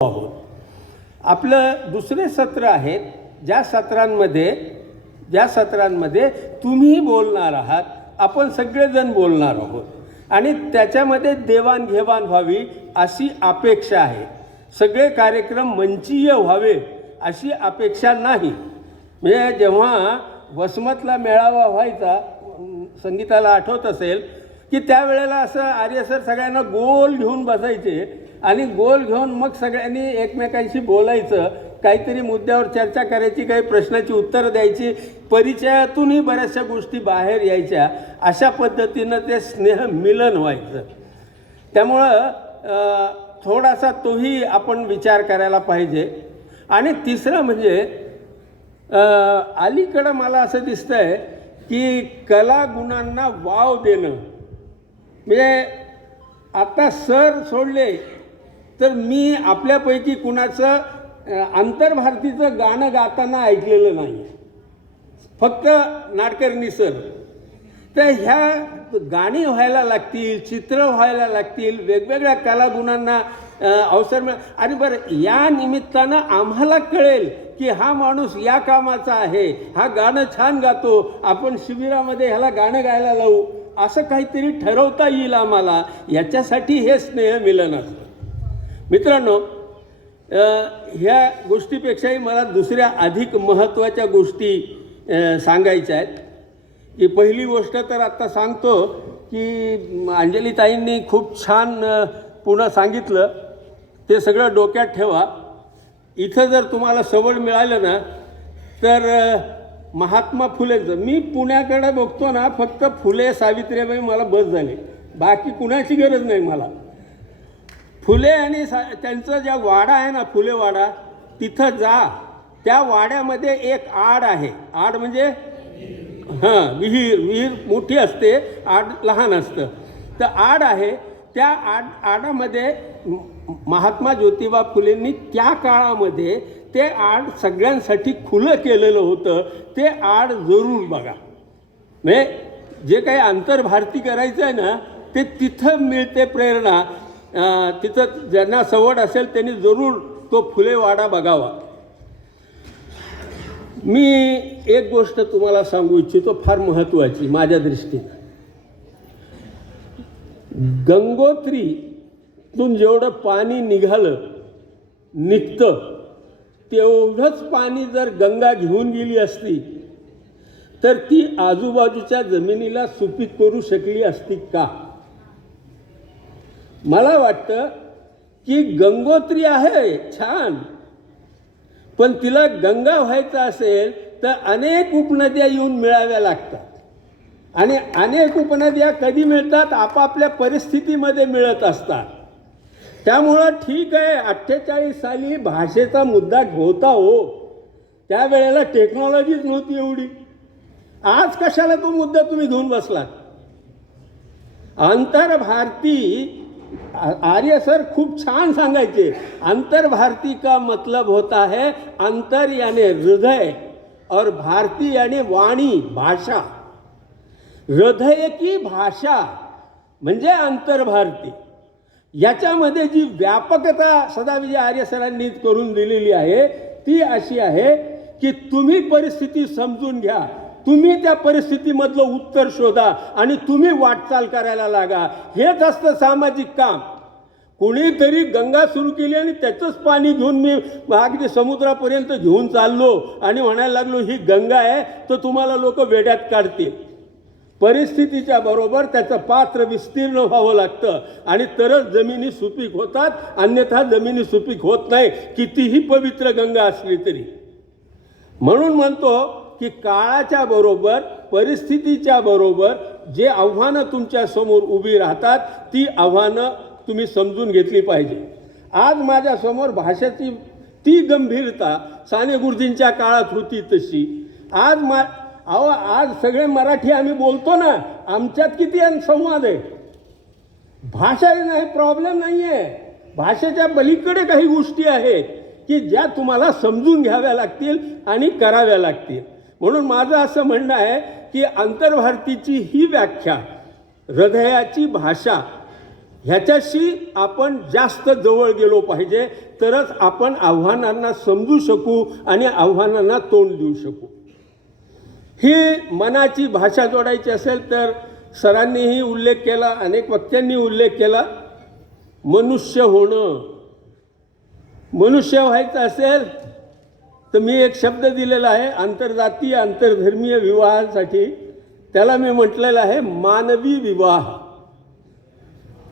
आहोत. आपलं दुसरे सत्र आहेत. ज्या सत्रांमध्ये तुम्ही बोलणार आहात, आपण सगळेजण बोलणार आहोत आणि त्याच्यामध्ये देवाणघेवाण व्हावी अशी अपेक्षा आहे. सगळे कार्यक्रम मंचीय व्हावे अशी अपेक्षा नाही. म्हणजे जेव्हा वसमतला मेळावा व्हायचा, संगीताला आठवत असेल की त्यावेळेला असं आर्य सर सगळ्यांना गोल घेऊन बसायचे आणि गोल घेऊन मग सगळ्यांनी एकमेकांशी बोलायचं, काहीतरी मुद्द्यावर चर्चा करायची, काही प्रश्नाची उत्तरं द्यायची, परिचयातूनही बऱ्याचशा गोष्टी बाहेर यायच्या. अशा पद्धतीनं ते स्नेहमिलन व्हायचं. त्यामुळं थोडासा तोही आपण विचार करायला पाहिजे. आणि तिसरं म्हणजे अलीकडं मला असं दिसतंय की कलागुणांना वाव देणं. म्हणजे आता सर सोडले तर मी आपल्यापैकी कुणाचं आंतरभारतीचं गाणं गाताना ऐकलेलं नाही, फक्त नाडकर्णी सर. तर ह्या गाणी व्हायला लागतील, चित्र व्हायला लागतील, वेगवेगळ्या कलागुणांना अवसर मिळेल. आणि बरं, या निमित्तानं आम्हाला कळेल की हा माणूस या कामाचा आहे, हा गाणं छान गातो, आपण शिबिरामध्ये ह्याला गाणं गायला लावू, असं काहीतरी ठरवता येईल आम्हाला. याच्यासाठी हे स्नेहमिलन असतं. मित्रांनो, ह्या गोष्टीपेक्षाही मला दुसऱ्या अधिक महत्त्वाच्या गोष्टी सांगायच्या आहेत. की पहिली गोष्ट तर आत्ता सांगतो की अंजलीताईंनी खूप छान पुन्हा सांगितलं, ते सगळं डोक्यात ठेवा. इथं जर तुम्हाला सवड मिळालं ना तर महात्मा फुलेंचं, मी पुण्याकडे बघतो ना, फक्त फुले सावित्रीबाई मला बस झाले, बाकी कुणाची गरज नाही मला. फुले आणि त्यांचं ज्या वाडा आहे ना, फुले वाडा, तिथं जा. त्या वाड्यामध्ये एक आड आहे. आड म्हणजे विहीर मोठी असते, आड लहान असतं. तर आड आहे. त्या आडामध्ये महात्मा ज्योतिबा फुलेंनी त्या काळामध्ये ते आड सगळ्यांसाठी खुलं केलेलं होतं. ते आड जरूर बघा. म्हणजे जे काही आंतरभारती करायचं आहे ना, ते तिथं मिळते प्रेरणा. तिथं ज्यांना सवड असेल त्यांनी जरूर तो फुले वाडा बघावा. मी एक गोष्ट तुम्हाला सांगू इच्छितो, फार महत्त्वाची माझ्या दृष्टीनं. गंगोत्रीतून जेवढं पाणी निघतं तेवढंच पाणी जर गंगा घेऊन गेली असती तर ती आजूबाजूच्या जमिनीला सुपीक करू शकली असती का? मला वाटतं की गंगोत्री आहे छान, पण तिला गंगा व्हायचं असेल तर अनेक उपनद्या येऊन मिळाव्या लागतात. आणि अनेक उपनद्या कधी मिळतात? आपापल्या परिस्थितीमध्ये मिळत असतात. त्यामुळं ठीक आहे, 48 साली भाषेचा मुद्दा होता हो, त्यावेळेला टेक्नॉलॉजीच नव्हती एवढी. आज कशाला तो मुद्दा तुम्ही घेऊन बसलात? आंतरभारती, आर्य सर खूप छान सांगायचे, अंतर्भारती का मतलब होता है अंतर यानी हृदय और भारती यानी वाणी, भाषा. हृदय की भाषा म्हणजे अंतर्भारती. याच्यामध्ये जी व्यापकता सदाविजय आर्य सरांनी करून दिलेली आहे ती अशी आहे की तुम्ही परिस्थिती समजून घ्या, तुम्ही त्या परिस्थितीमधलं उत्तर शोधा आणि तुम्ही वाटचाल करायला लागा. हेच असतं सामाजिक काम. कोणीतरी गंगा सुरू केली आणि त्याचंच पाणी घेऊन मी अगदी समुद्रापर्यंत घेऊन चाललो आणि म्हणायला लागलो ही गंगा आहे, तर तुम्हाला लोक वेड्यात काढतील. परिस्थितीच्या बरोबर त्याचं पात्र विस्तीर्ण व्हावं लागतं आणि तरच जमिनी सुपीक होतात, अन्यथा जमिनी सुपीक होत नाही, कितीही पवित्र गंगा असली तरी. म्हणून म्हणतो की काळाच्या बरोबर, परिस्थितीच्या बरोबर जे आव्हानं तुमच्यासमोर उभी राहतात ती आव्हानं तुम्ही समजून घेतली पाहिजे. आज माझ्यासमोर भाषेची ती गंभीरता साने गुरुजींच्या काळात होती तशी आज सगळे मराठी आम्ही बोलतो ना, आमच्यात किती संवाद आहे. भाषा नाही, प्रॉब्लेम नाही आहे. भाषेच्या पलीकडे काही गोष्टी आहेत की ज्या तुम्हाला समजून घ्याव्या लागतील आणि कराव्या लागतील. म्हणून माझं असं म्हणणं आहे की आंतरभारतीची ही व्याख्या, हृदयाची भाषा, ह्याच्याशी आपण जास्त जवळ गेलो पाहिजे, तरच आपण आव्हानांना समजू शकू आणि आव्हानांना तोंड देऊ शकू. ही मनाची भाषा जोडायची असेल तर सरांनीही उल्लेख केला, अनेक वक्त्यांनी उल्लेख केला, मनुष्य होणं. मनुष्य व्हायचं असेल तर मी एक शब्द दिलेला आहे आंतरजातीय आंतरधर्मीय विवाहासाठी, त्याला मी म्हटलेलं आहे मानवी विवाह.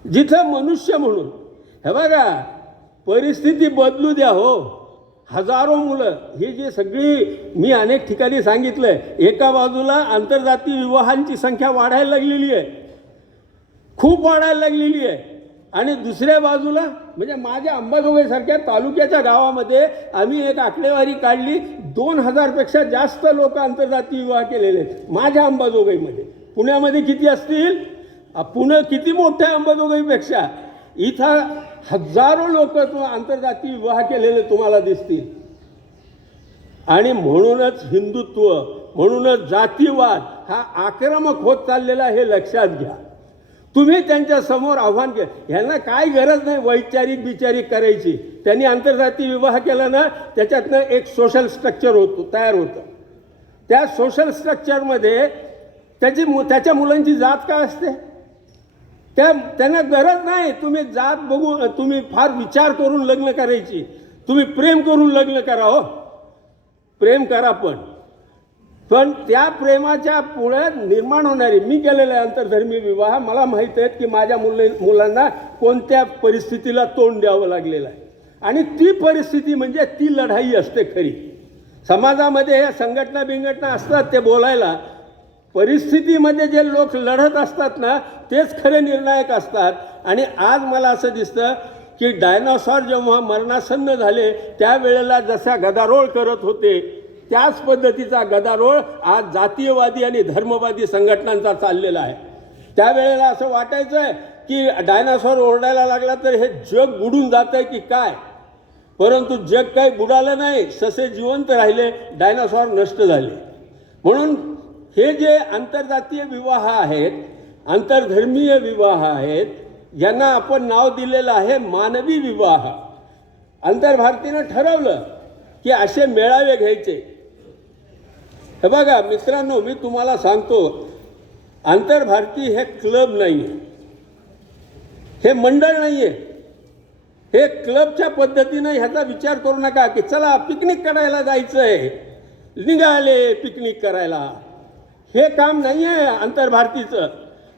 जिथं मनुष्य म्हणून, हे बघा परिस्थिती बदलू द्या हो, हजारो मुलं, ही जी सगळी मी अनेक ठिकाणी सांगितलंय, एका बाजूला आंतरजातीय विवाहांची संख्या वाढायला लागलेली आहे, खूप वाढायला लागलेली आहे, आणि दुसऱ्या बाजूला म्हणजे माझ्या अंबाजोगाईसारख्या तालुक्याच्या गावामध्ये आम्ही एक आकडेवारी काढली, 2000पेक्षा जास्त लोक आंतरजातीय विवाह केलेले आहेत माझ्या अंबाजोगाईमध्ये. पुण्यामध्ये किती असतील? पुणे किती मोठं आहे अंबाजोगाईपेक्षा? इथं हजारो लोक आंतरजातीय विवाह केलेले तुम्हाला दिसतील. आणि म्हणूनच हिंदुत्व, म्हणूनच जातीवाद हा आक्रमक होत चाललेला, हे लक्षात घ्या. तुम्ही त्यांच्या समोर आव्हान केलं, ह्यांना काय गरज नाही वैचारिक बिचारिक करायची. त्यांनी आंतरजातीय विवाह केला ना, त्याच्यातनं एक सोशल स्ट्रक्चर तयार होतं. त्या सोशल स्ट्रक्चरमध्ये त्याच्या मुलांची जात काय असते? त्यांना गरज नाही तुम्ही जात बघू, तुम्ही फार विचार करून लग्न करायची. तुम्ही प्रेम करून लग्न करा, हो प्रेम करा, पण त्या प्रेमाच्या पुढे निर्माण होणारी, मी केलेला आहे आंतरधर्मीय विवाह, मला माहीत आहे की माझ्या मुलांना कोणत्या परिस्थितीला तोंड द्यावं लागलेलं आहे. आणि ती परिस्थिती म्हणजे ती लढाई असते खरी. समाजामध्ये ह्या संघटना बिंगटना असतात ते बोलायला, परिस्थितीमध्ये जे लोक लढत असतात ना तेच खरे निर्णायक असतात. आणि आज मला असं दिसतं की डायनासॉर जेव्हा मरणासन्न झाले त्यावेळेला जसा गदारोळ करत होते त्याच पद्धतीचा गदारोळ आज जातीयवादी आणि धर्मवादी संघटनांचा चाललेला आहे. त्यावेळेला असं वाटायचं आहे की डायनासॉर ओरडायला लागला तर हे जग बुडून जातं की काय, परंतु जग काही बुडालं नाही, ससे जिवंत राहिले, डायनासॉर नष्ट झाले. म्हणून हे जे आंतरजातीय विवाह आहेत, आंतरधर्मीय विवाह आहेत, यांना आपण नाव दिलेलं आहे मानवी विवाह. आंतरभारतीनं ठरवलं की असे मेळावे घ्यायचे. हे बघा मित्रांनो, मी तुम्हाला सांगतो, आंतरभारती हे क्लब नाही आहे, हे मंडळ नाही आहे, हे क्लबच्या पद्धतीनं ह्याचा विचार करू नका की चला पिकनिक करायला जायचं आहे, निघाले पिकनिक करायला. हे काम नाही आहे आंतरभारतीचं.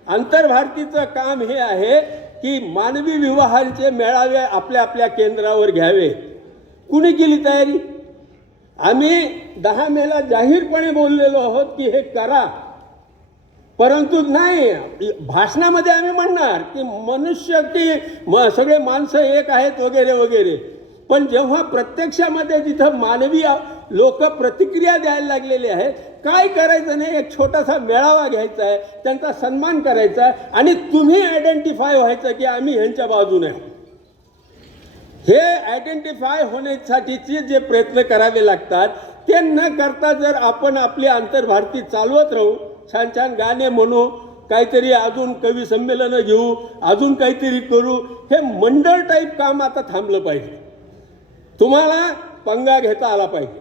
आंतरभारतीचं काम हे आहे की मानवी विवाहांचे मेळावे आपल्या आपल्या केंद्रावर घ्यावे. कुणी केली तयारी? आम्ही 10 मेला जाहीरपणे बोललेलो आहोत की हे करा, परंतु नाही, भाषणामध्ये आम्ही म्हणणार की मनुष्य की सगळे माणसं एक आहेत वगैरे वगैरे, पण जेव्हा प्रत्यक्षामध्ये जिथं मानवी लोक प्रतिक्रिया द्यायला लागलेले आहेत, काय करायचं नाही, एक छोटासा मेळावा घ्यायचा आहे, त्यांचा सन्मान करायचा आहे आणि तुम्ही आयडेंटिफाय व्हायचं की आम्ही ह्यांच्या बाजूने आहोत. हे आयडेंटिफाय होण्यासाठीचे जे प्रयत्न करावे लागतात ते न करता जर आपण आपली आंतरभारती चालवत राहू, छान छान गाणे म्हणू, काहीतरी अजून कवी संमेलनं घेऊ, अजून काहीतरी करू, हे मंडळ टाईप काम आता थांबलं पाहिजे. तुम्हाला पंगा घेता आला पाहिजे.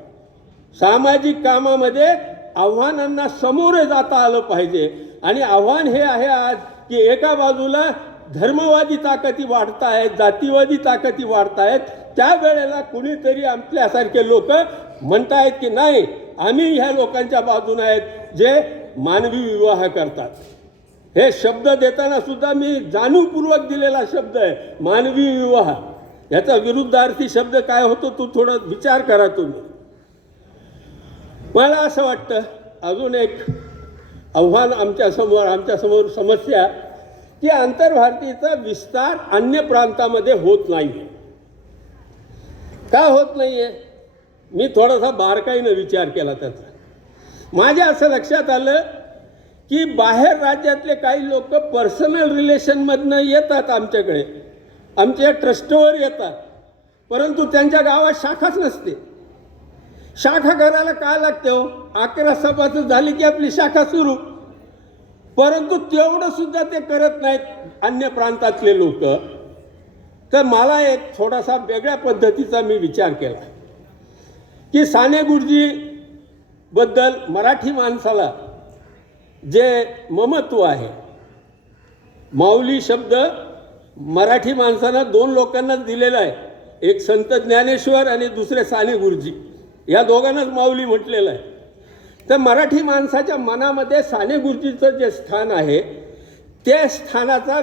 सामाजिक कामामध्ये आव्हानांना सामोरे जाता आलं पाहिजे. आणि आव्हान हे आहे आज की एका बाजूला धर्मवादी ताकदी वाढत आहेत, जातीवादी ताकदी वाढत आहेत, त्यावेळेला कुणीतरी आपल्यासारखे लोक म्हणतायत की नाही आम्ही ह्या लोकांच्या बाजूने आहेत जे मानवी विवाह करतात. हे शब्द देताना सुद्धा मी जाणीवपूर्वक दिलेला शब्द आहे मानवी विवाह. याचा विरुद्धार्थी शब्द काय होतो तो थोडा विचार करा तुम्ही. मला असं वाटतं अजून एक आव्हान आमच्या समोर समस्या की आंतरभारतीचा विस्तार अन्य प्रांतामध्ये होत नाही आहे. का होत नाही आहे? मी थोडासा बारकाईनं विचार केला त्याचा. माझ्या असं लक्षात आलं की बाहेर राज्यातले काही लोक पर्सनल रिलेशनमधनं येतात आमच्याकडे, आमच्या ट्रस्टवर येतात, परंतु त्यांच्या गावात शाखाच नसते. शाखा करायला काय लागते हो? 11 सभासद झाली की आपली शाखा सुरू. परंतु तेवढं सुद्धा ते करत नाहीत अन्य प्रांतातले लोक. तर मला एक थोडासा वेगळ्या पद्धतीचा मी विचार केला की साने गुरुजीबद्दल मराठी माणसाला जे ममत्व आहे, माऊली शब्द मराठी माणसानं दोन लोकांनाच दिलेला आहे, एक संत ज्ञानेश्वर आणि दुसरे साने गुरुजी, या दोघांनाच माऊली म्हटलेलं आहे. तर मराठी माणसाच्या मनामध्ये साने गुरुजीचं जे स्थान आहे त्या स्थानाचा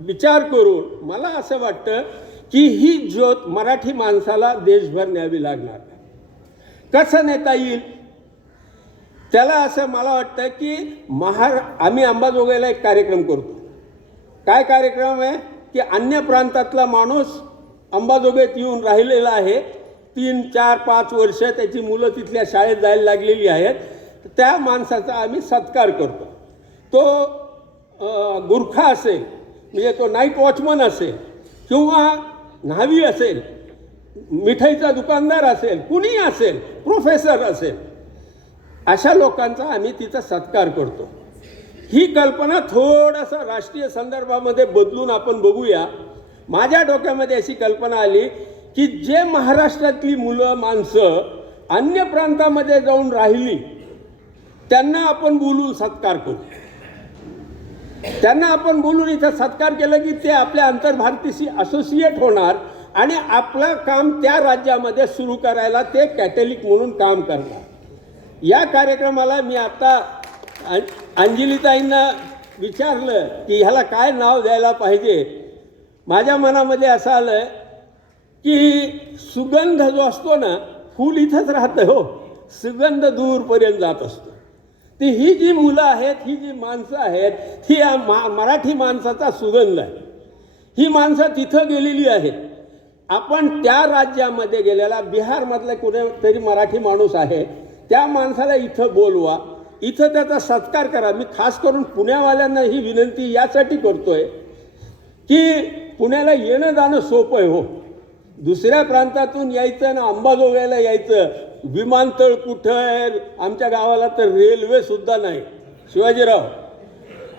विचार करून मला असं वाटतं की ही ज्योत मराठी माणसाला देशभर न्यावी लागणार. कसं नेता येईल त्याला असं मला वाटतं की आम्ही अंबाजोगाईला एक कार्यक्रम करतो. काय कार्यक्रम आहे की अन्य प्रांतातला माणूस अंबाजोगाईत येऊन राहिलेला आहे, 3, 4, 5 वर्ष त्याची मुलं तिथल्या शाळेत जायला लागलेली आहेत. त्या माणसाचा आम्ही सत्कार करतो. तो गुरखा असेल, म्हणजे तो नाईट वॉचमन असेल किंवा न्हावी असेल, मिठाईचा दुकानदार असेल, कुणीही असेल, प्रोफेसर असेल, अशा लोकांचा आम्ही तिचा सत्कार करतो. ही कल्पना थोडासा राष्ट्रीय संदर्भामध्ये बदलून आपण बघूया. माझ्या डोक्यामध्ये अशी कल्पना आली की जे महाराष्ट्रातली मुलं माणसं अन्य प्रांतामध्ये जाऊन राहिली त्यांना आपण बोलून सत्कार करू. त्यांना आपण बोलून इथं सत्कार केलं की ते आपल्या आंतरभारतीशी असोसिएट होणार आणि आपलं काम त्या राज्यामध्ये सुरू करायला ते कॅथलिक म्हणून काम करणार. या कार्यक्रमाला मी आता अंजलीताईंना विचारलं की ह्याला काय नाव द्यायला पाहिजे. माझ्या मनामध्ये असं आलं की सुगंध जो असतो ना, फूल इथंच राहतं हो, सुगंध दूरपर्यंत जात असतो. ती ही जी मुलं आहेत, ही जी माणसं आहेत, ही मराठी माणसाचा सुगंध आहे. ही माणसं तिथं गेलेली आहेत. आपण त्या राज्यामध्ये गेलेला बिहारमधला कुठेतरी मराठी माणूस आहे, त्या माणसाला इथं बोलवा, इथं त्याचा सत्कार करा. मी खास करून पुण्यावाल्यांना ही विनंती यासाठी करतोय की पुण्याला येणं जाणं सोपं आहे हो. दुसऱ्या प्रांतातून यायचं ना अंबाजोगाईला यायचं, विमानतळ कुठं आहे? आमच्या गावाला तर रेल्वेसुद्धा नाही. शिवाजीराव,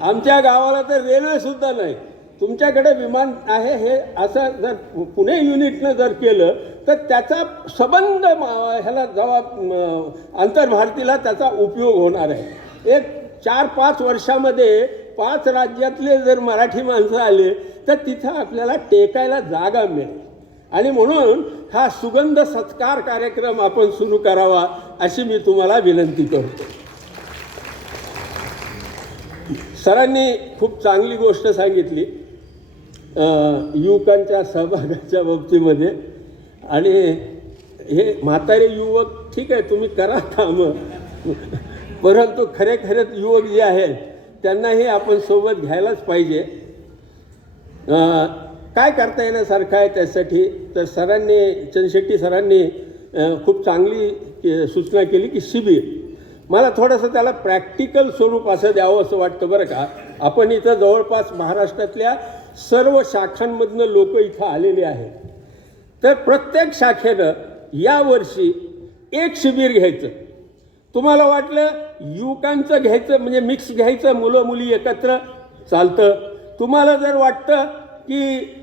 आमच्या गावाला तर रेल्वेसुद्धा नाही. तुमच्याकडे विमान आहे. हे असं जर पुणे युनिटनं जर केलं तर त्याचा संबंध ह्याला जेव्हा आंतरभारतीला त्याचा उपयोग होणार आहे. एक 4-5 वर्षामध्ये 5 राज्यातले जर मराठी माणसं आले तर तिथं आपल्याला टेकायला जागा मिळेल. आणि म्हणून हा सुगंध सत्कार कार्यक्रम आपण सुरू करावा अशी मी तुम्हाला विनंती करतो. सरांनी खूप चांगली गोष्ट सांगितली युवकांच्या सहभागाच्या बाबतीमध्ये. आणि हे म्हातारे युवक ठीक आहे, तुम्ही करा कामं, परंतु खरे युवक जे आहेत त्यांनाही आपण सोबत घ्यायलाच पाहिजे. काय करता येण्यासारखं आहे त्यासाठी तर चंदशेट्टी सरांनी खूप चांगली सूचना केली की शिबिर. मला थोडंसं त्याला प्रॅक्टिकल स्वरूप असं द्यावं असं वाटतं बरं का. आपण इथं जवळपास महाराष्ट्रातल्या सर्व शाखांमधनं लोक इथं आलेले आहेत. तर प्रत्येक शाखेनं यावर्षी एक शिबिर घ्यायचं. तुम्हाला वाटलं युवकांचं घ्यायचं म्हणजे मिक्स घ्यायचं, मुलं मुली एकत्र, चालतं. तुम्हाला जर वाटतं की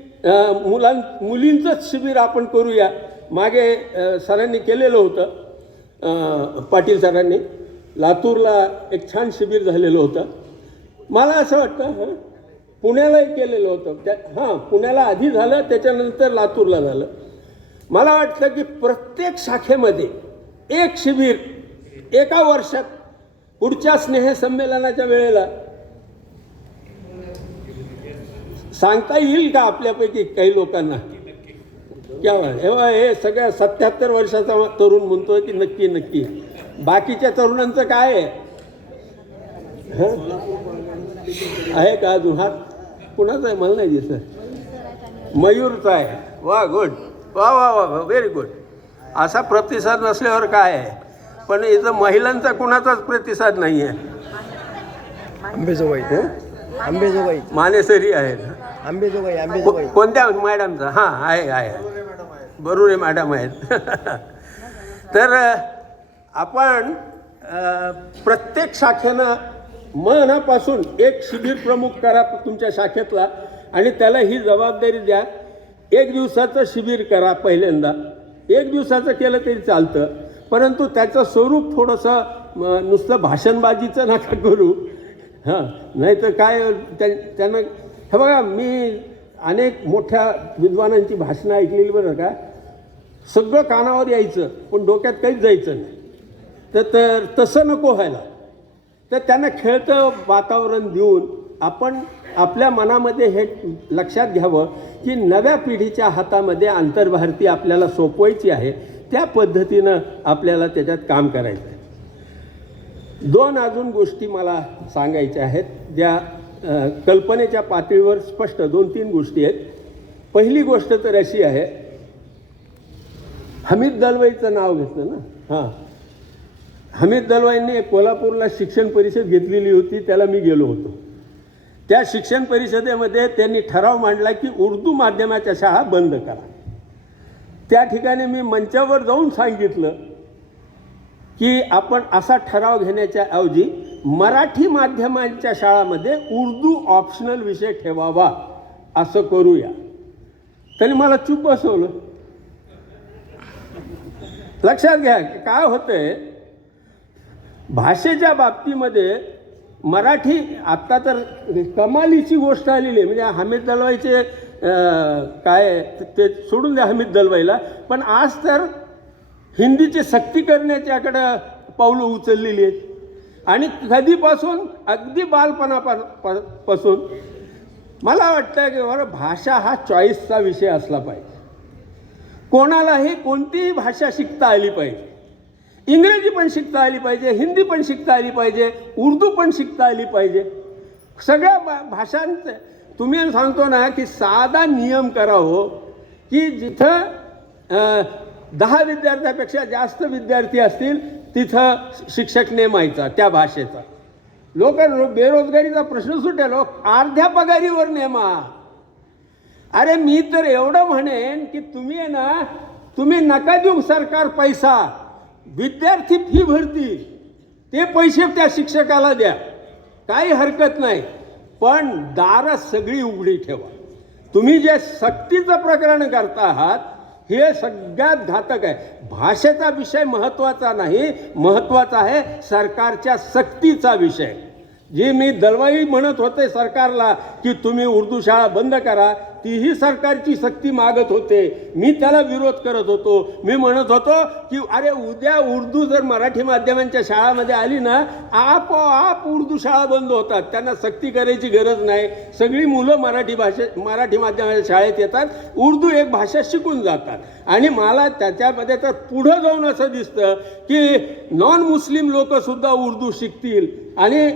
मुलींचंच शिबिर आपण करूया, मागे सरांनी केलेलं होतं, पाटील सरांनी लातूरला एक छान शिबिर झालेलं होतं. मला असं वाटतं पुण्यालाही केलेलं होतं. पुण्याला आधी झालं, त्याच्यानंतर लातूरला झालं. मला वाटतं की प्रत्येक शाखेमध्ये एक शिबिर एका वर्षात पुढच्या स्नेहसंमेलनाच्या वेळेला सांगता येईल का आपल्यापैकी काही लोकांना? क्या हे सगळ्या 77 वर्षाचा तरुण म्हणतोय की नक्की नक्की. बाकीच्या तरुणांचं काय आहे? आहे का अजून हात? कुणाचा आहे मला नाही दिसत. मयूरचा आहे. वा गुड, वा वा वा व्हेरी गुड. असा प्रतिसाद नसल्यावर काय आहे. पण इथं महिलांचा कुणाचाच प्रतिसाद नाही आहे. आंबेजोगाई मानेसरी आहेत. आंबेजोगाई कोणत्या मॅडमचा? हां आहे बरोबर मॅडम आहेत. तर आपण प्रत्येक शाखेनं मनापासून एक शिबिर प्रमुख करा तुमच्या शाखेतला आणि त्याला ही जबाबदारी द्या. 1 दिवसाचं शिबिर करा. पहिल्यांदा 1 दिवसाचं केलं तरी चालतं, परंतु त्याचं स्वरूप थोडंसं नुसतं भाषणबाजीचं नका करू. हां, नाही तर काय त्यांना हे बघा, मी अनेक मोठ्या विद्वानांची भाषणं ऐकलेली बरं का. सगळं कानावर यायचं पण डोक्यात काहीच जायचं नाही. तर तसं नको व्हायला. तर त्यांना खेळतं वातावरण देऊन आपण आपल्या मनामध्ये हे लक्षात घ्यावं की नव्या पिढीच्या हातामध्ये आंतरभारती आपल्याला सोपवायची आहे. त्या पद्धतीनं आपल्याला त्याच्यात काम करायचं आहे. 2 अजून गोष्टी मला सांगायच्या आहेत, ज्या कल्पनेच्या पातळीवर स्पष्ट 2-3 गोष्टी आहेत. पहिली गोष्ट तर अशी आहे, हमीद दलवाईचं नाव घेतलं ना. हां, हमीद दलवाईंनी कोल्हापूरला शिक्षण परिषद घेतलेली होती, त्याला मी गेलो होतो. त्या शिक्षण परिषदेमध्ये त्यांनी ठराव मांडला की उर्दू माध्यमाच्या शाळा बंद करा. त्या ठिकाणी मी मंचावर जाऊन सांगितलं की आपण असा ठराव घेण्याच्या ऐवजी मराठी माध्यमांच्या शाळांमध्ये उर्दू ऑप्शनल विषय ठेवावा, असं करूया. त्यांनी मला चूप बसवलं. लक्षात घ्या काय होतंय, भाषेच्या बाबतीमध्ये मराठी आत्ता तर कमालीची गोष्ट आलेली आहे. म्हणजे हमीद दलवाईचे काय ते सोडून द्या हमीद दलवाईला, पण आज तर हिंदीची सक्ती करण्याच्याकडं पावलं उचललेली आहेत. आणि कधीपासून, अगदी बालपणापासून मला वाटतं की बरं, भाषा हा चॉईसचा विषय असला पाहिजे. कोणालाही कोणतीही भाषा शिकता आली पाहिजे. इंग्रजी पण शिकता आली पाहिजे, हिंदी पण शिकता आली पाहिजे, उर्दू पण शिकता आली पाहिजे. सगळ्या भाषांचं तुम्ही सांगतो ना की साधा नियम करा हो, की जिथं 10 विद्यार्थ्यापेक्षा जास्त विद्यार्थी असतील तिथं शिक्षक नेमायचा त्या भाषेचा. बेरोजगारीचा प्रश्न सुटेल, अर्ध्या पगारीवर नेमा. अरे मी तर एवढं म्हणेन की तुम्ही आहे ना, तुम्ही नका देऊ सरकार पैसा, विद्यार्थी फी भरतील ते पैसे त्या शिक्षकाला द्या, काही हरकत नाही, पण दारं सगळी उघडी ठेवा. तुम्ही जे सक्तीचं प्रकरण करता आहात हे सगळ्यात घातक आहे. भाषेचा विषय महत्त्वाचा नाही, महत्त्वाचा आहे सरकारच्या सक्तीचा विषय. जी मी दलवाई म्हणत होते सरकारला की तुम्ही उर्दू शाळा बंद करा, तीही सरकारची सक्ती मागत होते. मी त्याला विरोध करत होतो. मी म्हणत होतो की अरे उद्या उर्दू जर मराठी माध्यमांच्या शाळामध्ये आली ना, आपोआप उर्दू शाळा बंद होतात. त्यांना सक्ती करायची गरज नाही. सगळी मुलं मराठी माध्यमाच्या शाळेत येतात, उर्दू एक भाषा शिकून जातात. आणि मला त्याच्यामध्ये तर पुढं जाऊन असं दिसतं की नॉन मुस्लिम लोकसुद्धा उर्दू शिकतील आणि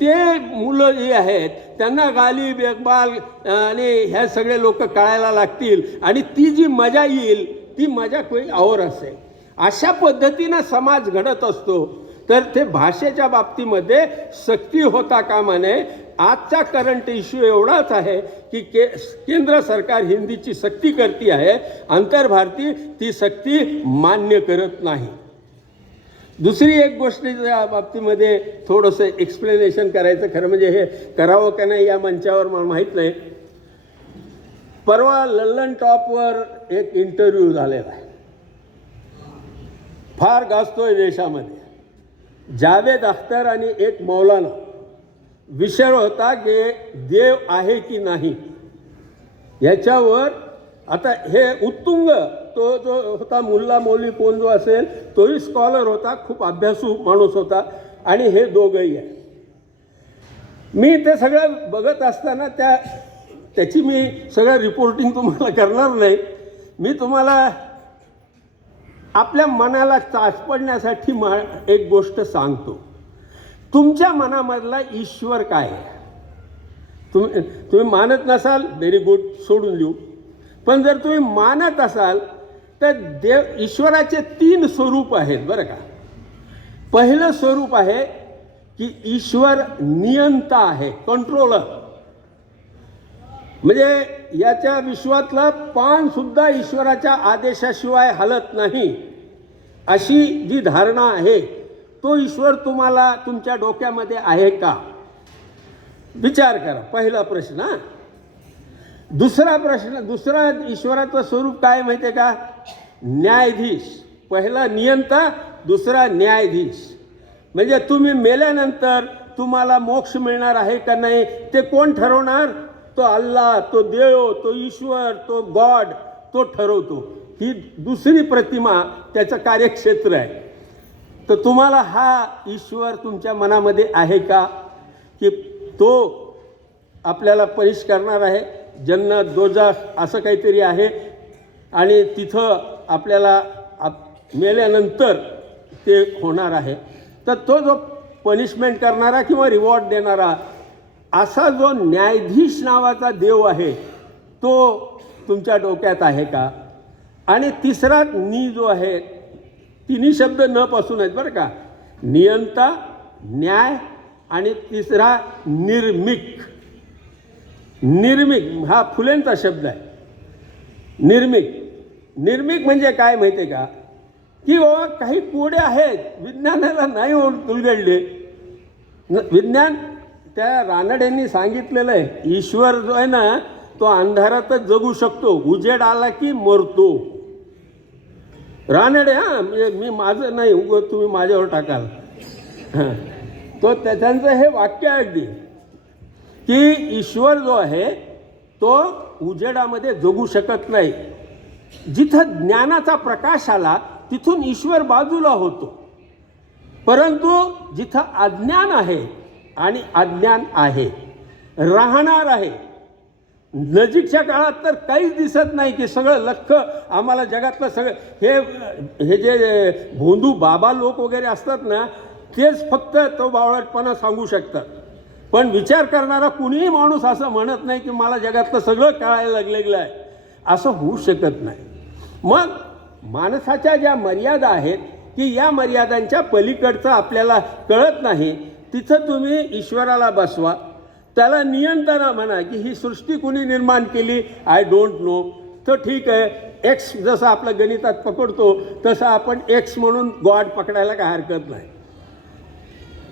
ते मुलं जे आहेत त्यांना गालिब, इक्बाल आणि ह्या सगळे लोक कळायला लागतील आणि ती जी मजा येईल ती मजा कोणी और असेल. अशा पद्धतीनं समाज घडत असतो. तर ते भाषेच्या बाबतीमध्ये सक्ती होता कामा नये. आजचा करंट इश्यू एवढाच आहे की केंद्र सरकार हिंदीची सक्ती करते आहे, आंतरभारती ती सक्ती मान्य करत नाही. दुसरी एक गोष्टीच्या बाबतीमध्ये थोडंसं एक्सप्लेनेशन करायचं, खरं म्हणजे हे करावं का नाही या मंचावर मला माहीत नाही. परवा लल्लन टॉपवर एक इंटरव्ह्यू झालेला आहे, फार गाजतोय देशामध्ये. जावेद अख्तर आणि एक मौलाना, विषय होता की देव आहे की नाही याच्यावर. आता हे उत्तुंग तो जो होता मुल्ला मौली कोण जो असेल तोही स्कॉलर होता, खूप अभ्यासू माणूस होता, आणि हे दोघंही आहे. मी ते सगळं बघत असताना त्याची मी सगळं रिपोर्टिंग तुम्हाला करणार नाही. मी तुम्हाला आपल्या मनाला चाच पडण्यासाठी एक गोष्ट सांगतो. तुमच्या मनामधला ईश्वर काय आहे? तुम्ही मानत नसाल, व्हेरी गुड, सोडून देऊ. पण जर तुम्ही मानत असाल तर ईश्वराचे 3 स्वरूप आहेत बरं का. पहिलं स्वरूप आहे की ईश्वर नियंता आहे, कंट्रोलर. म्हणजे याच्या विश्वातलं पान सुद्धा ईश्वराच्या आदेशाशिवाय हलत नाही, अशी जी धारणा आहे तो ईश्वर तुम्हाला तुमच्या डोक्यामध्ये आहे का? विचार करा. पहिला प्रश्न. हा. दुसरा प्रश्न, दुसरा ईश्वराचं स्वरूप काय माहिती आहे का? न्यायाधीश. पहिला नियंता, दुसरा न्यायाधीश. म्हणजे तुम्ही मेल्यानंतर तुम्हाला मोक्ष मिळणार आहे का नाही ते कोण ठरवणार? तो अल्लाह, तो देव, तो ईश्वर, तो गॉड, तो ठरवतो. ही दुसरी प्रतिमा, त्याचं कार्यक्षेत्र आहे. तर तुम्हाला हा ईश्वर तुमच्या मनामध्ये आहे का की तो आपल्याला पनिश करणार आहे? जन्नत, दोजख असं काहीतरी आहे आणि तिथं आपल्याला मेल्यानंतर ते होणार आहे. तर तो जो पनिशमेंट करणारा किंवा रिवॉर्ड देणारा असा जो न्यायाधीश नावाचा देव आहे तो तुमच्या डोक्यात आहे का? आणि तिसरा नी जो आहे, तिन्ही शब्द न पासून आहेत बरं का. नियंता, न्याय आणि तिसरा निर्मिक. निर्मिक हा फुलेंचा शब्द आहे. निर्मिक. निर्मिक म्हणजे काय माहिती आहे का? की बाबा काही कोडे आहेत, विज्ञानाला नाही उलगडले. विज्ञान, त्या रानडेंनी सांगितलेलं आहे, ईश्वर जो आहे ना तो अंधारातच जगू शकतो, उजेड आला की मरतो. रानडे. हां, म्हणजे मी माझं नाही, तुम्ही माझ्यावर टाकाल. हां, तो त्यांचं हे वाक्य आहे अगदी, की ईश्वर जो आहे तो उजेडामध्ये जगू शकत नाही. जिथं ज्ञानाचा प्रकाश आला तिथून ईश्वर बाजूला होतो. परंतु जिथं अज्ञान आहे आणि अज्ञान आहे, राहणार आहे, नजीकच्या काळात तर काहीच दिसत नाही की सगळं लख्ख आम्हाला जगातलं सगळं हे जे भोंदू बाबा लोक वगैरे असतात ना तेच फक्त तो बावळटपणा सांगू शकतात. पण विचार करणारा कुणीही माणूस असं म्हणत नाही की मला जगातलं सगळं कळायला लागलेलं आहे. असं होऊ शकत नाही. मग माणसाच्या ज्या मर्यादा आहेत की या मर्यादांच्या पलीकडचं आपल्याला कळत नाही, तिथं तुम्ही ईश्वराला बसवा. त्याला नियंत्रणा म्हणा की ही सृष्टी कुणी निर्माण केली, आय डोंट नो. तर ठीक आहे, एक्स जसं आपलं गणितात पकडतो तसं आपण एक्स म्हणून गॉड पकडायला काय हरकत नाही.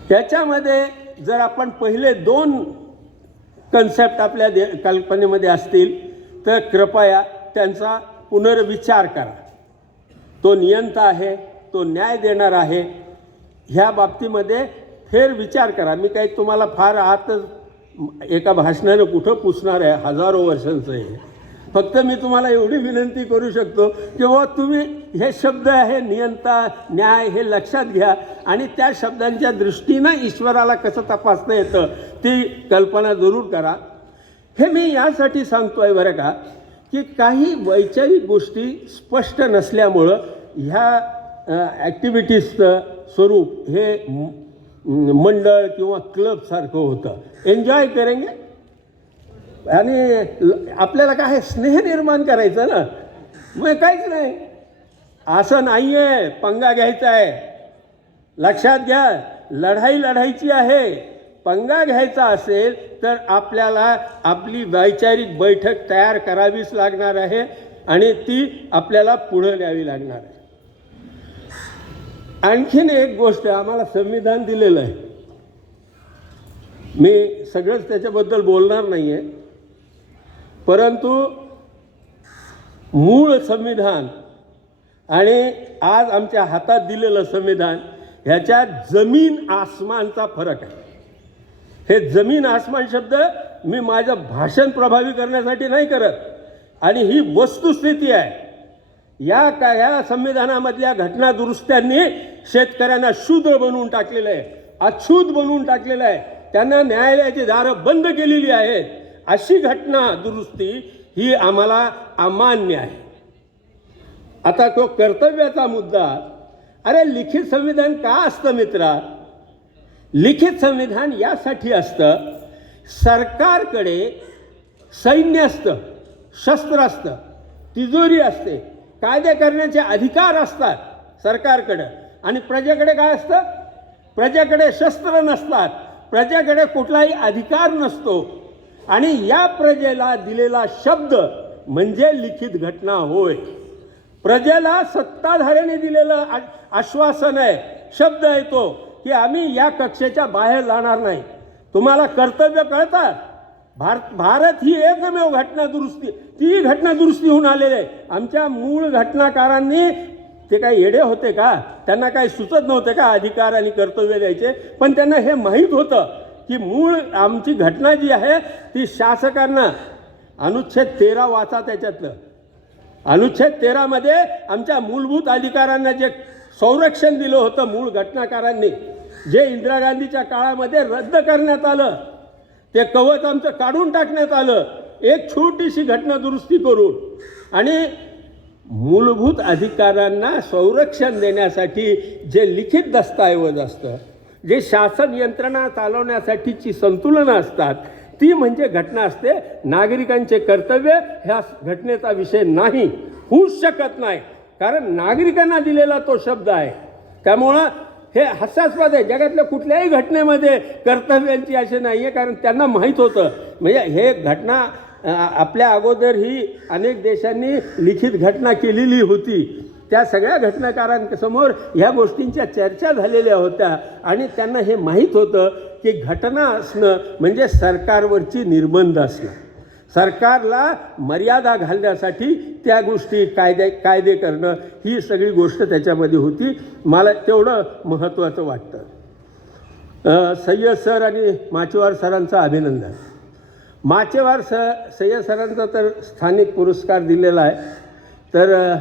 त्याच्यामध्ये जर आपण पहिले दोन कन्सेप्ट आपल्या कल्पनेमध्ये असतील तर कृपया त्यांचा पुनर्विचार करा. तो नियंता आहे, तो न्याय देणार आहे, ह्या बाबतीमध्ये फेर विचार करा. मी काही तुम्हाला फार आतच एका भाषणानं कुठं पुसणार आहे, हजारो वर्षांचं आहे. फक्त मी तुम्हाला एवढी विनंती करू शकतो की बाबा तुम्ही हे शब्द आहे नियंता, न्याय हे लक्षात घ्या आणि त्या शब्दांच्या दृष्टीनं ईश्वराला कसं तपासता येतं ती कल्पना जरूर करा. हे मी यासाठी सांगतो आहे बरं का, की काही वैचारिक गोष्टी स्पष्ट नसल्यामुळं ह्या ॲक्टिव्हिटीजचं स्वरूप हे मंडळ किंवा क्लबसारखं होतं. एन्जॉय करेंगे आणि आपल्याला काय स्नेह निर्माण करायचं ना, मग काहीच नाही. असं नाही आहे, पंगा घ्यायचा आहे. लक्षात घ्या, लढाई लढायची आहे. पंगा घ्यायचा असेल तर आपल्याला आपली वैचारिक बैठक तयार करावीच लागणार आहे आणि ती आपल्याला पुढं न्यावी लागणार आहे. आणखीन एक गोष्ट, आम्हाला संविधान दिलेलं आहे. मी सगळंच त्याच्याबद्दल बोलणार नाही आहे, परंतु मूळ संविधान आणि आज आमच्या हातात दिलेलं संविधान ह्याच्यात जमीन आसमानचा फरक आहे. हे जमीन आसमान शब्द मी माझं भाषण प्रभावी करण्यासाठी नाही करत आणि ही वस्तुस्थिती आहे. या संविधानामधल्या घटना दुरुस्त्यांनी शेतकऱ्यांना शूद्र बनवून टाकलेलं आहे, अछूत बनवून टाकलेलं आहे. त्यांना न्यायालयाची दारं बंद केलेली आहेत. अशी घटना दुरुस्ती ही आम्हाला अमान्य आहे. आता तो कर्तव्याचा मुद्दा. अरे लिखित संविधान का असतं मित्रा? लिखित संविधान यासाठी असतं, सरकारकडे सैन्य असतं, शस्त्र असतं, तिजोरी असते, कायदे करण्याचे अधिकार असतात सरकारकडं. आणि प्रजेकडे काय असतं? प्रजेकडे शस्त्र नसतात, प्रजेकडे कुठलाही अधिकार नसतो. आणि या प्रजेला दिलेला शब्द म्हणजे लिखित घटना होय. प्रजेला सत्ताधाऱ्याने दिलेलं आश्वासन आहे शब्द आहे तो की आम्ही या कक्षेच्या बाहेर जाणार नाही. तुम्हाला कर्तव्य कळतात. भारत ही एकमेव घटना दुरुस्ती, ती घटना दुरुस्ती होऊन आलेली आहे. आमच्या मूळ घटनाकारांनी, ते काही येडे होते का? त्यांना काही सुचत नव्हते का अधिकार आणि कर्तव्य द्यायचे? पण त्यांना हे माहीत होतं की मूळ आमची घटना जी आहे ती शासकांना, अनुच्छेद 13 वाचा त्याच्यातलं. अनुच्छेद 13मध्ये आमच्या मूलभूत अधिकारांना जे संरक्षण दिलं होतं मूळ घटनाकारांनी, जे इंदिरा गांधीच्या काळामध्ये रद्द करण्यात आलं, ते कवच आमचं काढून टाकण्यात आलं एक छोटीशी घटना दुरुस्ती करून. आणि मूलभूत अधिकारांना संरक्षण देण्यासाठी जे लिखित दस्तऐवज असतं, जे शासन यंत्रणा चालवण्यासाठीची संतुलनं असतात, ती म्हणजे घटना असते. नागरिकांचे कर्तव्य ह्या घटनेचा विषय नाही, होऊच शकत नाही, कारण नागरिकांना दिलेला तो शब्द आहे. त्यामुळं हे हास्यास्पद आहे. जगातल्या कुठल्याही घटनेमध्ये कर्तव्यांची असे नाही आहे, कारण त्यांना माहीत होतं. म्हणजे हे घटना आपल्या अगोदर ही अनेक देशांनी लिखित घटना केलेली होती. त्या सगळ्या घटनाकारांसमोर ह्या गोष्टींच्या चर्चा झालेल्या होत्या आणि त्यांना हे माहीत होतं की घटना असणं म्हणजे सरकारवरची निर्बंध असणं, सरकारला मर्यादा घालण्यासाठी त्या गोष्टी कायदे करणं, ही सगळी गोष्ट त्याच्यामध्ये होती. मला तेवढं महत्त्वाचं वाटतं. सय्यद सर आणि माचेवार सरांचं अभिनंदन. माचेवार सय्यद सरांचा तर स्थानिक पुरस्कार दिलेला आहे. तर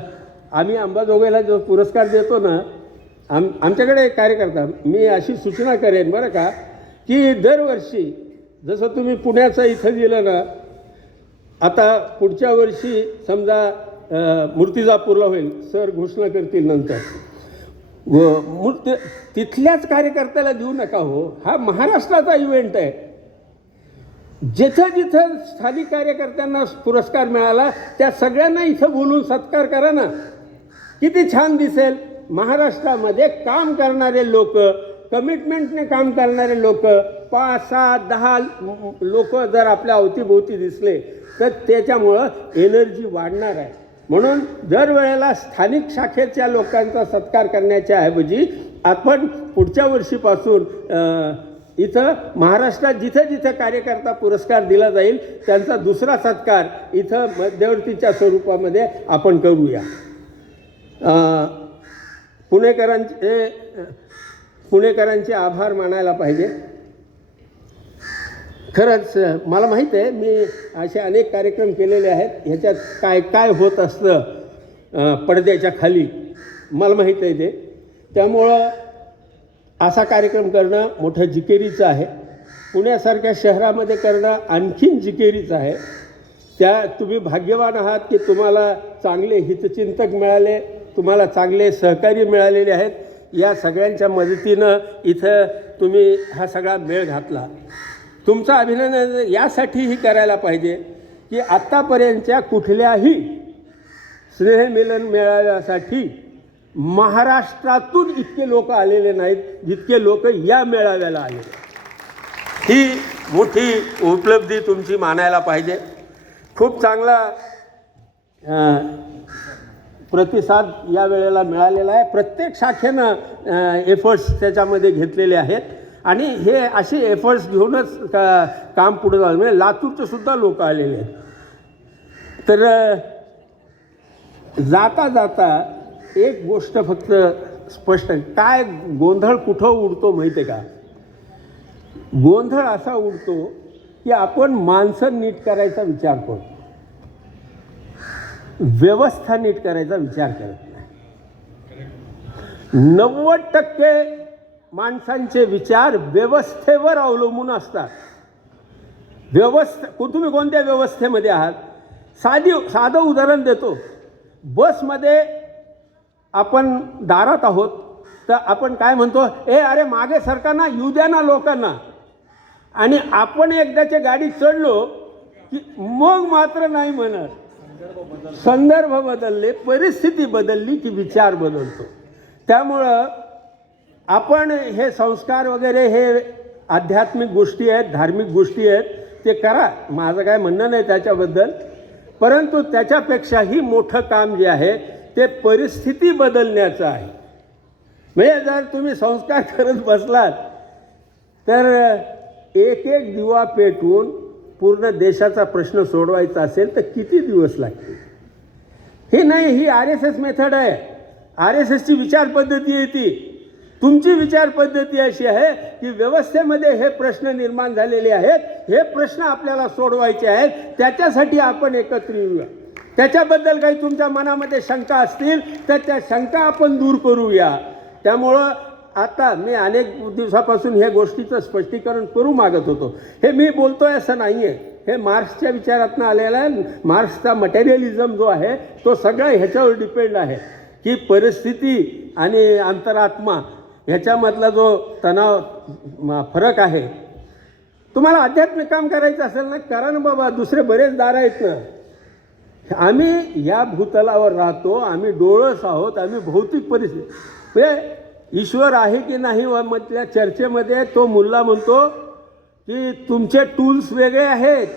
आम्ही अंबाजोगाईला जो पुरस्कार देतो ना, आमच्याकडे एक कार्यकर्ता, मी अशी सूचना करेन बरं का, की दरवर्षी जसं तुम्ही पुण्याचं इथं दिलं ना, आता पुढच्या वर्षी समजा मूर्तिजापूरला होईल, सर घोषणा करतील नंतर, तिथल्याच कार्यकर्त्याला देऊ नका हो. हा महाराष्ट्राचा इव्हेंट आहे. जिथं जिथं स्थानिक कार्यकर्त्यांना पुरस्कार मिळाला त्या सगळ्यांना इथं बोलून सत्कार करा ना, किती छान दिसेल. महाराष्ट्रामध्ये काम करणारे लोक, कमिटमेंटने काम करणारे लोक, 5, 7, 10 लोक जर आपल्या अवतीभोवती दिसले तर त्याच्यामुळं एनर्जी वाढणार आहे. म्हणून दरवेळेला स्थानिक शाखेच्या लोकांचा सत्कार करण्याच्या ऐवजी आपण पुढच्या वर्षीपासून इथं महाराष्ट्रात जिथं जिथं कार्यकर्ता पुरस्कार दिला जाईल त्यांचा दुसरा सत्कार इथं मध्यवर्तीच्या स्वरूपामध्ये आपण करूया. पुणेकरांचे आभार मानायला पाहिजे. खरंच मला माहीत आहे, मी असे अनेक कार्यक्रम केलेले आहेत. ह्याच्यात काय काय होत असतं पडद्याच्या खाली मला माहीत आहे ते. त्यामुळं असा कार्यक्रम करणं मोठं जिकिरीचं आहे. पुण्यासारख्या शहरामध्ये करणं आणखीन जिकिरीचं आहे. त्या तुम्ही भाग्यवान आहात की तुम्हाला चांगले हितचिंतक मिळाले, तुम्हाला चांगले सहकारी मिळालेले आहेत. या सगळ्यांच्या मदतीनं इथं तुम्ही हा सगळा मेळ घातला. तुमचं अभिनंदन यासाठीही करायला पाहिजे की आत्तापर्यंतच्या कुठल्याही स्नेहमिलन मेळाव्यासाठी महाराष्ट्रातून इतके लोक आलेले नाहीत जितके लोक या मेळाव्याला आलेले. ही मोठी उपलब्धी तुमची मानायला पाहिजे. खूप चांगला प्रतिसाद या वेळेला मिळालेला आहे. प्रत्येक शाखेनं एफर्ट्स त्याच्यामध्ये घेतलेले आहेत आणि हे असे एफर्ट्स घेऊनच काम पुढे जाणार. म्हणजे लातूरचे सुद्धा लोक आलेले आहेत. तर जाता जाता एक गोष्ट फक्त स्पष्ट, काय गोंधळ कुठं उडतो माहिती आहे का? गोंधळ असा उडतो की आपण माणसं नीट करायचा विचार करतो, व्यवस्था नीट करायचा विचार करत नाही. 90% माणसांचे विचार व्यवस्थेवर अवलंबून असतात. तुम्ही कोणत्या व्यवस्थेमध्ये आहात? साधं उदाहरण देतो. बसमध्ये आपण दारात आहोत तर आपण काय म्हणतो, अरे मागे सरकारना येऊ द्या ना लोकांना. आणि आपण एकदाच्या गाडीत चढलो की मग मात्र नाही म्हणत. संदर्भ बदलले, परिस्थिती बदलली की विचार बदलतो. त्यामुळं आपण हे संस्कार वगैरे हे आध्यात्मिक गोष्टी आहेत, धार्मिक गोष्टी आहेत, ते करा, माझं काय म्हणणं नाही त्याच्याबद्दल. परंतु त्याच्यापेक्षाही मोठं काम जे आहे ते परिस्थिती बदलण्याचं आहे. म्हणजे जर तुम्ही संस्कार करत बसलात तर एक एक दिवा पेटवून पूर्ण देशाचा प्रश्न सोडवायचा असेल तर किती दिवस लागतील? हे नाही, ही RSS मेथड आहे. RSSची विचार पद्धती आहे ती. तुमची विचार पद्धती अशी आहे की व्यवस्थेमध्ये हे प्रश्न निर्माण झालेले आहेत, हे प्रश्न आपल्याला सोडवायचे आहेत, त्याच्यासाठी आपण एकत्र येऊया. त्याच्याबद्दल काही तुमच्या मनामध्ये शंका असतील तर त्या शंका आपण दूर करूया. त्यामुळं आता मी अनेक दिवसापासून ह्या गोष्टीचं स्पष्टीकरण करू मागत होतो. हे मी बोलतोय असं नाही आहे, हे मार्क्सच्या विचारातनं आलेलं आहे. मार्क्सचा मटेरियलिझम जो आहे तो सगळा ह्याच्यावर डिपेंड आहे की परिस्थिती आणि अंतरात्मा ह्याच्यामधला जो तणाव फरक आहे. तुम्हाला आध्यात्मिक काम करायचं असेल ना, करा ना बाबा, दुसरे बरेच दार आहेत ना. आम्ही या भूतलावर राहतो, आम्ही डोळस आहोत, आम्ही भौतिक परिस्थिती म्हणजे ईश्वर आहे की नाही मधल्या चर्चेमध्ये तो मुल्ला म्हणतो की तुमचे टूल्स वेगळे आहेत.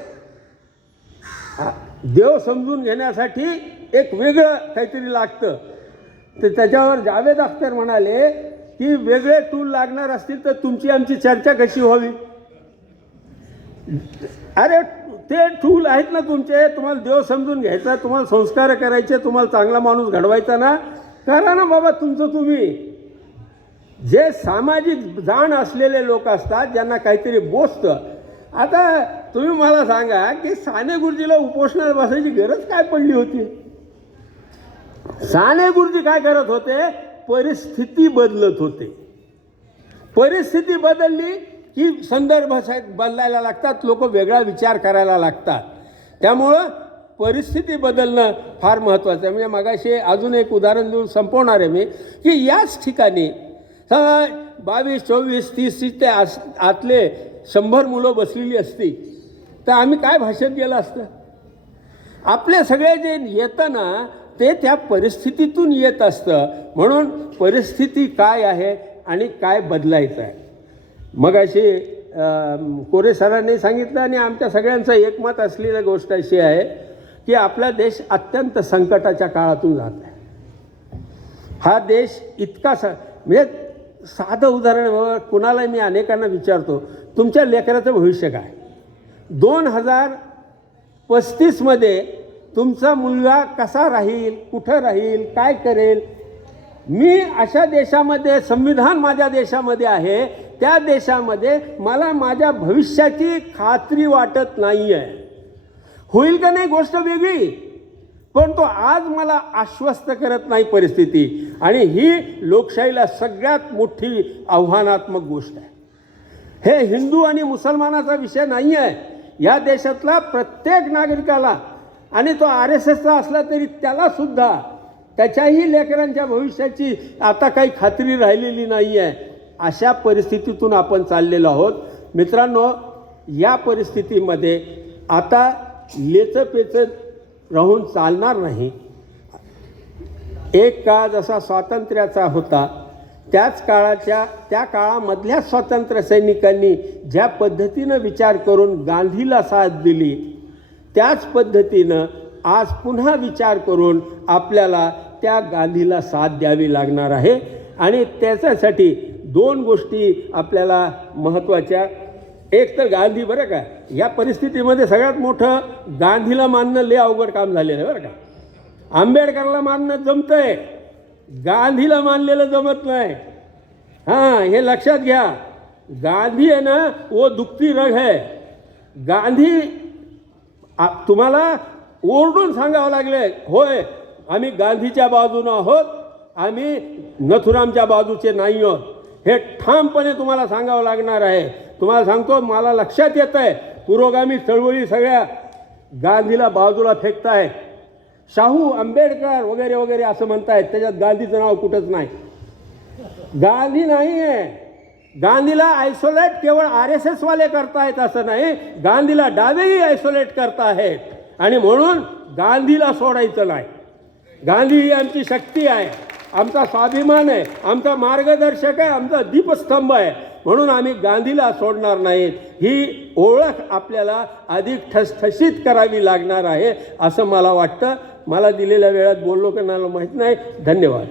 देव समजून घेण्यासाठी एक वेगळं काहीतरी लागतं. तर त्याच्यावर जावेद अख्तर म्हणाले की वेगळे टूल लागणार असतील तर तुमची आमची चर्चा कशी व्हावी? अरे ते टूल आहेत ना तुमचे, तुम्हाला देव समजून घ्यायचा, तुम्हाला संस्कार करायचे, तुम्हाला चांगला माणूस घडवायचा ना, करा ना बाबा तुमचं तुम्ही. जे सामाजिक जाण असलेले लोक असतात ज्यांना काहीतरी बोचतं. आता तुम्ही मला सांगा की साने गुरुजीला उपोषणाला बसायची गरज काय पडली होती? साने गुरुजी काय करत होते? परिस्थिती बदलत होते. परिस्थिती बदलली की संदर्भ बदलायला लागतात, लोक वेगळा विचार करायला लागतात. त्यामुळं परिस्थिती बदलणं फार महत्त्वाचं आहे. म्हणजे मगाशी अजून एक उदाहरण देऊन संपवणार आहे मी की याच ठिकाणी 22, 24, 30 ते आतले 100 मुलं बसलेली असती तर आम्ही काय भाषण केलं असतं? आपले सगळे जे येतं ना ते त्या परिस्थितीतून येत असतं. म्हणून परिस्थिती काय आहे आणि काय बदलायचं आहे. मग अशी कोरे सरांनी सांगितलं आणि आमच्या सगळ्यांचं एकमत असलेली गोष्ट अशी आहे की आपला देश अत्यंत संकटाच्या काळातून जात आहे. हा देश इतका म्हणजे साधं उदाहरण कुणाला मी अनेकांना विचारतो, तुमच्या लेकराचं भविष्य काय? 2035मध्ये तुमचा मुलगा कसा राहील, कुठं राहील, काय करेल? मी अशा देशामध्ये, संविधान माझ्या देशामध्ये आहे, त्या देशामध्ये मला माझ्या भविष्याची खात्री वाटत नाही आहे. होईल का नाही गोष्ट वेगळी, पण तो आज मला आश्वस्त करत नाही परिस्थिती. आणि ही लोकशाहीला सगळ्यात मोठी आव्हानात्मक गोष्ट आहे. हे हिंदू आणि मुसलमानाचा विषय नाही आहे. या देशातला प्रत्येक नागरिकाला, आणि तो RSSचा असला तरी त्यालासुद्धा त्याच्याही लेकरांच्या भविष्याची आता काही खात्री राहिलेली नाही आहे. अशा परिस्थितीतून आपण चाललेलो आहोत. मित्रांनो, या परिस्थितीमध्ये आता लेचपेचं राहून चालणार नाही. एक काळ जसा स्वातंत्र्याचा होता, त्या काळामधल्या स्वातंत्र्य सैनिकांनी ज्या पद्धतीनं विचार करून गांधीला साथ दिली, त्याच पद्धतीनं आज पुन्हा विचार करून आपल्याला त्या गांधीला साथ द्यावी लागणार आहे. आणि त्याच्यासाठी 2 गोष्टी आपल्याला महत्त्वाच्या. एक तर गांधी, बरं का, या परिस्थितीमध्ये सगळ्यात मोठं गांधीला मानणं लय अवघड काम झालेलं आहे. बरं का, आंबेडकरला मानणं जमतंय, गांधीला मानलेलं जमत नाही. हां, हे लक्षात घ्या. गांधी आहे ना, वो दुखती रग है. गांधी तुम्हाला ओरडून सांगावं लागले, होय आम्ही गांधीच्या बाजूनं आहोत, आम्ही नथुरामच्या बाजूचे नाही आहोत, हे ठामपणे तुम्हाला सांगावं लागणार आहे. तुम्हाला सांगतो, मला लक्षात येतं आहे पुरोगामी चळवळी सगळ्या गांधीला बाजूला फेकताय. शाहू, आंबेडकर वगैरे वगैरे असं म्हणतायत, त्याच्यात गांधीचं नाव कुठंच नाही. गांधी नाही आहे. गांधीला आयसोलेट केवळ RSSवाले करतायत असं नाही, गांधीला डावेही आयसोलेट करतायत. आणि म्हणून गांधीला सोडायचं नाही. गांधी ही आमची शक्ती आहे, आमचा स्वाभिमान आहे, आमचा मार्गदर्शक आहे, आमचा दीपस्तंभ आहे. म्हणून आम्ही गांधीला सोडणार नाहीत. ही ओळख आपल्याला अधिक ठसठशीत करावी लागणार आहे असं मला वाटतं. मला दिलेल्या वेळात बोललो की मला माहीत नाही. धन्यवाद.